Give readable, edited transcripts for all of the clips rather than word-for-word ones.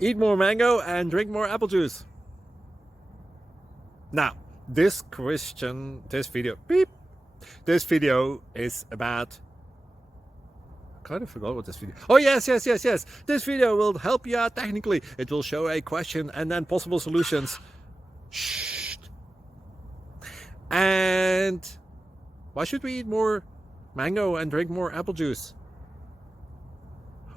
Eat more mango and drink more apple juice. Now, this video is about, I kind of forgot what this video. Oh yes. This video will help you out technically. It will show a question and then possible solutions. Shh. And why should we eat more mango and drink more apple juice?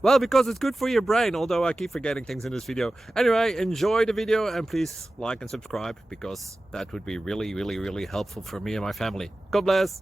Well, because it's good for your brain, although I keep forgetting things in this video. Anyway, enjoy the video and please like and subscribe, because that would be really helpful for me and my family. God bless!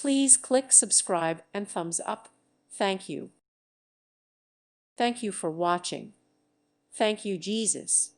Please click subscribe and thumbs up. Thank you. Thank you for watching. Thank you, Jesus.